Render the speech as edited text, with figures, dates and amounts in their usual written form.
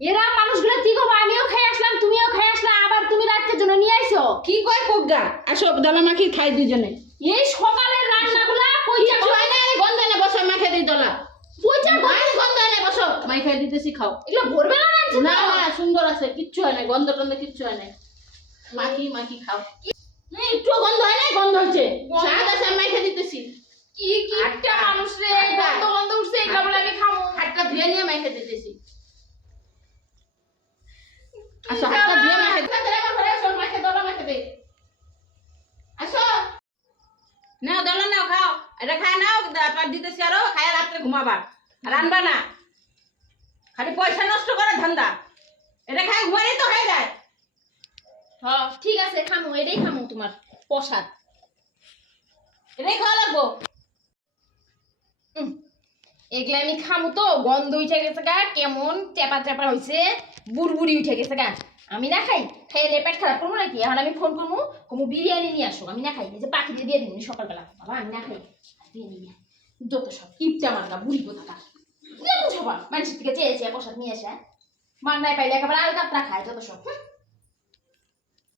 এরা মানুষগুলো কি করবো? আমিও খাই আসলাম, তুমিও খাই আসলা, আবার তুমি রাতের জন্য নিয়ে আইছো। কি কয় কোগা আসো দলা মাখি খাই দুজনে। এই সকালের রান্নাগুলা পয়সা হয় না গন্ধ না বসো মাখে দিই দলা পয়সা গন্ধ না বসো মাই খাই দিতেছি খাও। এগুলো ভোরবেলা রাঁধছো না তো? না সুন্দর আছে কিচ্ছু হয় না গন্ধ টন্ধ কিচ্ছু হয় না মাখি মাখি খাও। একটু গন্ধ হয় না গন্ধ হচ্ছে স্বাদ আছে আমি মাখে দিতেছি। কি কি একটা মানুষ রে, আটটা। গন্ধ গন্ধ উঠছে, এগুলো বলে আমি খাবো। হাতটা ধুয়ে নিয়ে মাখে দিতেছি। আসো হাতটা ধুয়ে মাখে দে আমার ঘরে আসো মাখে দলা মাখে দে আসো নাও দলা নাও খাও এটা খায় নাও পার দিতেছি আরো খায় রাত্রে ঘুমাবা রান্না না খালি পয়সা নষ্ট করে ধান্দা এটা খায় ঘুমাই তো হয়ে যায়। হ্যাঁ ঠিক আছে, খামু, এটাই খামু তোমার প্রসাদ। এটাই খাওয়া লাগবো। এগুলা আমি খামু তো, গন্ধ উঠে গেছে গা, কেমন চেপা চেপা হইছে, বুড়বুড়ি উঠে গেছে গা। আমি না খাই, খাইলে পেট খারাপ করবো নাকি? এখন আমি ফোন করবো, কমু বিরিয়ানি নিয়ে আসো। আমি না খাই, এই যে পাখিতে দিয়ে দিন সকালবেলা। বাবা আমি না খাই, বিরিয়ানি নিয়ে যত সব কিপটা মার্কা বুড়ি কোথাকার। সবার মানুষের থেকে চেয়ে চেয়ে প্রসাদ নিয়ে আসে, মান্নায় পাইলে একেবারে আলকাতরা খায় যত সব।